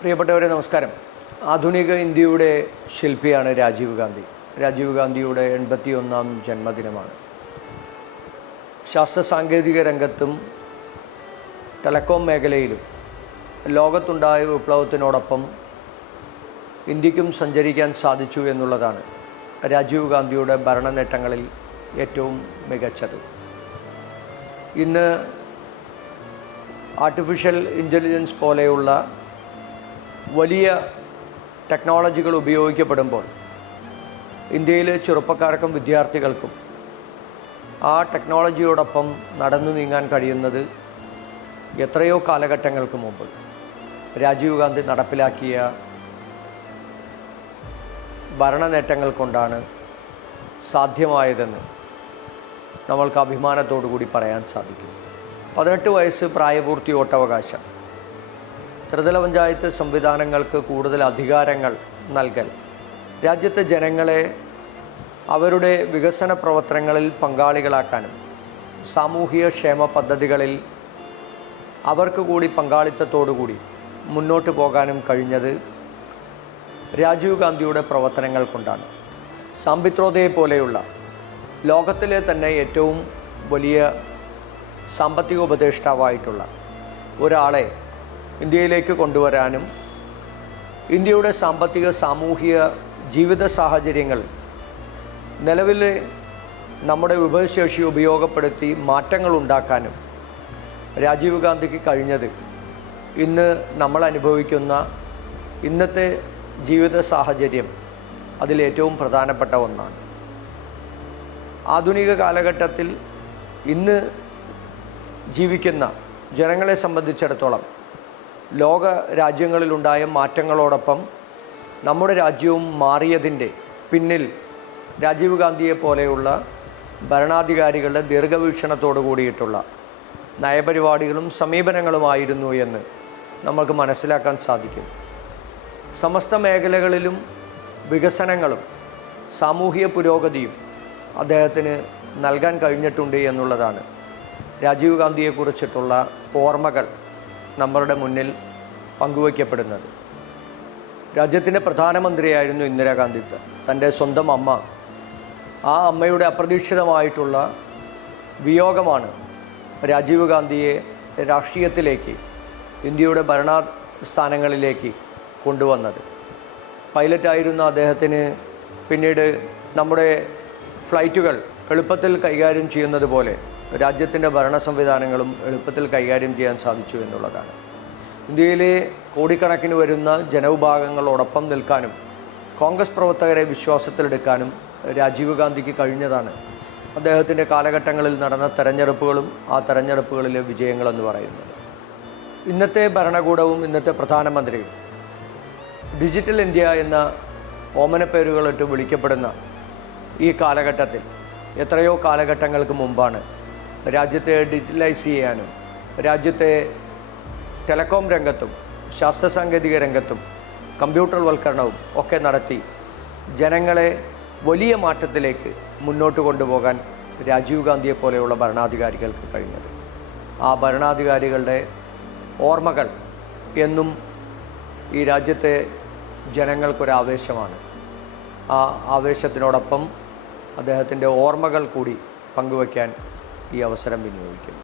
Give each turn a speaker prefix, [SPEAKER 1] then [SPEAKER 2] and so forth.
[SPEAKER 1] പ്രിയപ്പെട്ടവരെ നമസ്കാരം. ആധുനിക ഇന്ത്യയുടെ ശില്പിയാണ് രാജീവ് ഗാന്ധി. രാജീവ് ഗാന്ധിയുടെ എൺപത്തി ഒന്നാം ജന്മദിനമാണ്. ശാസ്ത്ര സാങ്കേതിക രംഗത്തും ടെലകോം മേഖലയിലും ലോകത്തുണ്ടായ വിപ്ലവത്തിനോടൊപ്പം ഇന്ത്യക്കും സഞ്ചരിക്കാൻ സാധിച്ചു എന്നുള്ളതാണ് രാജീവ് ഗാന്ധിയുടെ ഭരണ നേട്ടങ്ങളിൽ ഏറ്റവും മികച്ചത്. ഇന്ന് ആർട്ടിഫിഷ്യൽ ഇന്റലിജൻസ് പോലെയുള്ള വലിയ ടെക്നോളജികൾ ഉപയോഗിക്കപ്പെടുമ്പോൾ ഇന്ത്യയിലെ ചെറുപ്പക്കാർക്കും വിദ്യാർത്ഥികൾക്കും ആ ടെക്നോളജിയോടൊപ്പം നടന്നു നീങ്ങാൻ കഴിയുന്നത് എത്രയോ കാലഘട്ടങ്ങൾക്ക് മുമ്പ് രാജീവ് ഗാന്ധി നടപ്പിലാക്കിയ ഭരണ നേട്ടങ്ങൾ കൊണ്ടാണ് സാധ്യമായതെന്ന് നമ്മൾക്ക് അഭിമാനത്തോടു കൂടി പറയാൻ സാധിക്കും. പതിനെട്ട് വയസ്സ് പ്രായപൂർത്തി വോട്ടവകാശം ത്രിതല പഞ്ചായത്ത് സംവിധാനങ്ങൾക്ക് കൂടുതൽ അധികാരങ്ങൾ നൽകൽ. രാജ്യത്തെ ജനങ്ങളെ അവരുടെ വികസന പ്രവർത്തനങ്ങളിൽ പങ്കാളികളാക്കാനും സാമൂഹിക ക്ഷേമ പദ്ധതികളിൽ അവർക്ക് കൂടി പങ്കാളിത്തത്തോടുകൂടി മുന്നോട്ട് പോകാനും കഴിഞ്ഞത് രാജീവ് ഗാന്ധിയുടെ പ്രവർത്തനങ്ങൾ കൊണ്ടാണ്. സാമ്പിത്രോദയെ പോലെയുള്ള ലോകത്തിലെ തന്നെ ഏറ്റവും വലിയ സാമ്പത്തിക ഉപദേഷ്ടാവായിട്ടുള്ള ഒരാളെ ഇന്ത്യയിലേക്ക് കൊണ്ടുവരാനും ഇന്ത്യയുടെ സാമ്പത്തിക സാമൂഹിക ജീവിത സാഹചര്യങ്ങൾ നിലവിലെ നമ്മുടെ വിഭവശേഷി ഉപയോഗപ്പെടുത്തി മാറ്റങ്ങൾ ഉണ്ടാക്കാനും രാജീവ് ഗാന്ധിക്ക് കഴിഞ്ഞത് ഇന്ന് നമ്മൾ അനുഭവിക്കുന്ന ഇന്നത്തെ ജീവിത സാഹചര്യം അതിലേറ്റവും പ്രധാനപ്പെട്ട ഒന്നാണ്. ആധുനിക കാലഘട്ടത്തിൽ ഇന്ന് ജീവിക്കുന്ന ജനങ്ങളെ സംബന്ധിച്ചിടത്തോളം ലോക രാജ്യങ്ങളിലുണ്ടായ മാറ്റങ്ങളോടൊപ്പം നമ്മുടെ രാജ്യവും മാറിയതിന്റെ പിന്നിൽ രാജീവ് ഗാന്ധിയെ പോലെയുള്ള ഭരണാധികാരികളുടെ ദീർഘവീക്ഷണത്തോടു കൂടിയിട്ടുള്ള നയപരിപാടികളും സമീപനങ്ങളുമായിരുന്നു എന്ന് നമുക്ക് മനസ്സിലാക്കാൻ സാധിക്കും. സമസ്ത മേഖലകളിലും വികസനങ്ങളും സാമൂഹിക പുരോഗതിയും അദ്ദേഹത്തിന് നൽകാൻ കഴിഞ്ഞിട്ടുണ്ട് എന്നുള്ളതാണ് രാജീവ് ഗാന്ധിയെക്കുറിച്ചിട്ടുള്ള ഓർമ്മകൾ. നമ്മളുടെ മുന്നിൽ പങ്കുവയ്ക്കപ്പെടുന്നത്. രാജ്യത്തിന്റെ പ്രധാനമന്ത്രിയായിരുന്നു ഇന്ദിരാഗാന്ധി തന്റെ സ്വന്തം അമ്മ. ആ അമ്മയുടെ അപ്രതീക്ഷിതമായിട്ടുള്ള വിയോഗമാണ് രാജീവ് ഗാന്ധിയെ രാഷ്ട്രീയത്തിലേക്ക് ഇന്ത്യയുടെ ഭരണസ്ഥാനങ്ങളിലേക്ക് കൊണ്ടുവന്നത്. പൈലറ്റായിരുന്ന അദ്ദേഹത്തിന് പിന്നീട് നമ്മുടെ ഫ്ലൈറ്റുകൾ എളുപ്പത്തിൽ കൈകാര്യം ചെയ്യുന്നത് പോലെ രാജ്യത്തിന്റെ ഭരണ സംവിധാനങ്ങളും എളുപ്പത്തിൽ കൈകാര്യം ചെയ്യാൻ സാധിച്ചു എന്നുള്ളതാണ്. ഇന്ത്യയിലെ കോടിക്കണക്കിന് വരുന്ന ജനവിഭാഗങ്ങളോടൊപ്പം നിൽക്കാനും കോൺഗ്രസ് പ്രവർത്തകരെ വിശ്വാസത്തിലെടുക്കാനും രാജീവ് ഗാന്ധിക്ക് കഴിഞ്ഞതാണ്. അദ്ദേഹത്തിന്റെ കാലഘട്ടങ്ങളിൽ നടന്ന തെരഞ്ഞെടുപ്പുകളും ആ തെരഞ്ഞെടുപ്പുകളിലെ വിജയങ്ങളെന്ന് പറയുന്നത്. ഇന്നത്തെ ഭരണകൂടവും ഇന്നത്തെ പ്രധാനമന്ത്രിയും ഡിജിറ്റൽ ഇന്ത്യ എന്ന ഓമനപ്പേരുകളിട്ട് വിളിക്കപ്പെടുന്ന ഈ കാലഘട്ടത്തിൽ എത്രയോ കാലഘട്ടങ്ങൾക്ക് മുമ്പാണ് രാജ്യത്തെ ഡിജിറ്റലൈസ് ചെയ്യാനും രാജ്യത്തെ ടെലകോം രംഗത്തും ശാസ്ത്ര സാങ്കേതിക രംഗത്തും കമ്പ്യൂട്ടർ വൽക്കരണവും ഒക്കെ നടത്തി ജനങ്ങളെ വലിയ മാറ്റത്തിലേക്ക് മുന്നോട്ട് കൊണ്ടുപോകാൻ രാജീവ് ഗാന്ധിയെ പോലെയുള്ള ഭരണാധികാരികൾക്ക് കഴിഞ്ഞത്. ആ ഭരണാധികാരികളുടെ ഓർമ്മകൾ എന്നും ഈ രാജ്യത്തെ ജനങ്ങൾക്കൊരാവേശമാണ് ആ ആവേശത്തിനോടൊപ്പം അദ്ദേഹത്തിന്റെ ഓർമ്മകൾ കൂടി പങ്കുവയ്ക്കാൻ ഈ അവസരം വിനിയോഗിക്കുന്നു.